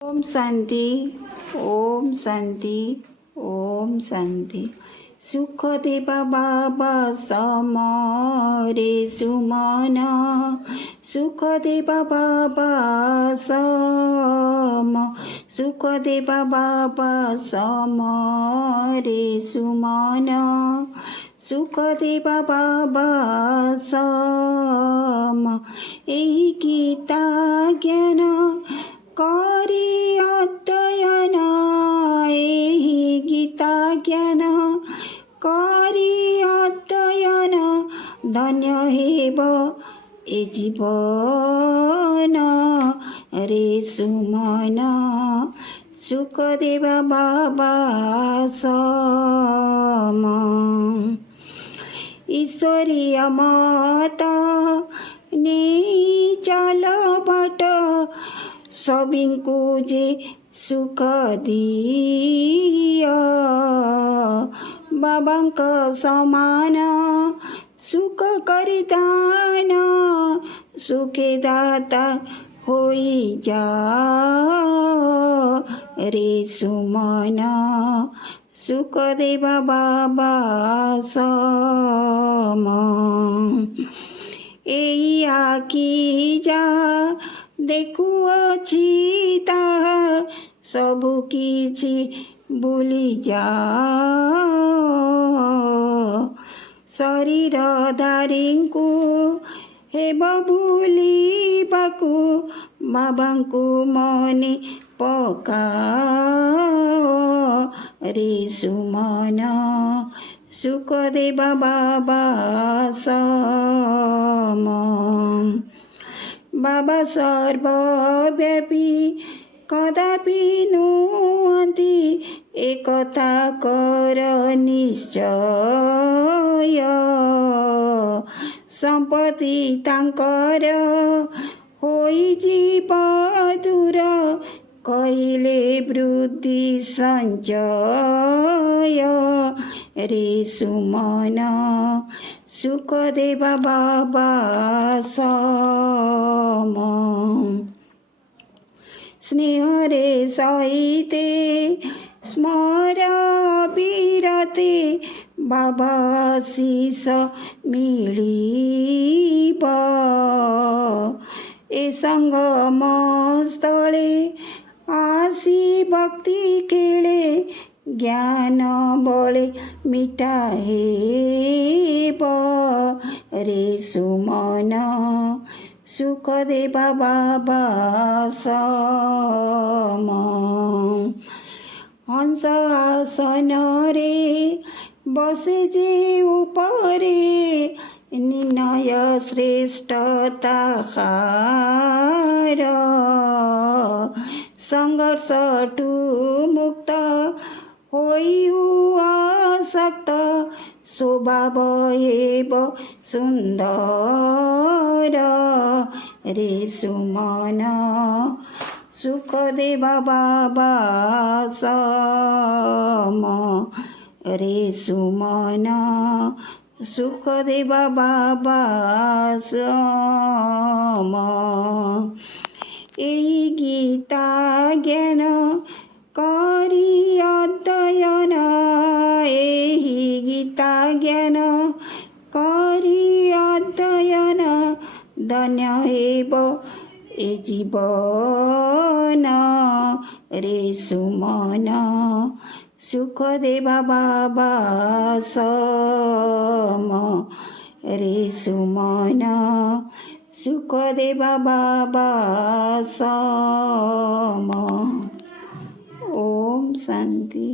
ओम शांति। ओम शांति। ओम शांति। सुखदेव बाबा समरे सुमन, सुखदेव बाबा सम, सुखदेव बाबा समरे सुमन, सुखदेव बाबा सम। एही गीता ज्ञान करी अध्ययन, एही गीता ज्ञान करी अध्ययन, धन्य हेब ए जीवन रे सुमन, सुखदेव बाबा सम। ईश्वरीय माता ने चाल बाट सबिंकु जे सुख दिया, बाबांक समान सुख करिदान, सुखे दाता होई जा रे सुमन, सुखदेव बाबा सम। एई आखि जा देखुअछि ताहा सबु किछि भूली जा, शरीर धारीଙ୍କୁ हेब भूलिबाकु, बाबांकु मने पका रे सुमन, सुखदेव बाबा सम। बाबा सर्वव्यापी कदापि नुहन्ति, एकथा कर निश्चय, सम्पत्ति तांकर होइजिब दूर, कहिले वृद्धि सञ्चय रे सुमन, सुखदेव बाबा सम। स्नेह रे सहिते स्मर विरते, बाबा आशीष मिलिब, ए संगम स्थले आसी भक्ति खेले, ज्ञान बळे मिठा हेब रे सुमन, सुखदेव बाबा सम। हंस आसन रे बसे जे उपरे, निर्णय श्रेष्ठ ताहार, संघर्ष टु मुक्त होइउ आसक्त, स्वभाव हेब सुन्दर रे सुमन, सुखदेव बाबा सम रे सुमन, सुखदेव बाबा सम। एही गीता ज्ञान करी अध्ययन, एही गीता ज्ञान करी अध्ययन, धन्य हेब ए जीवन रे सुमन, सुखदेव बाबा सम रे सुमन, सुखदेव बाबा सम। ओम शांति।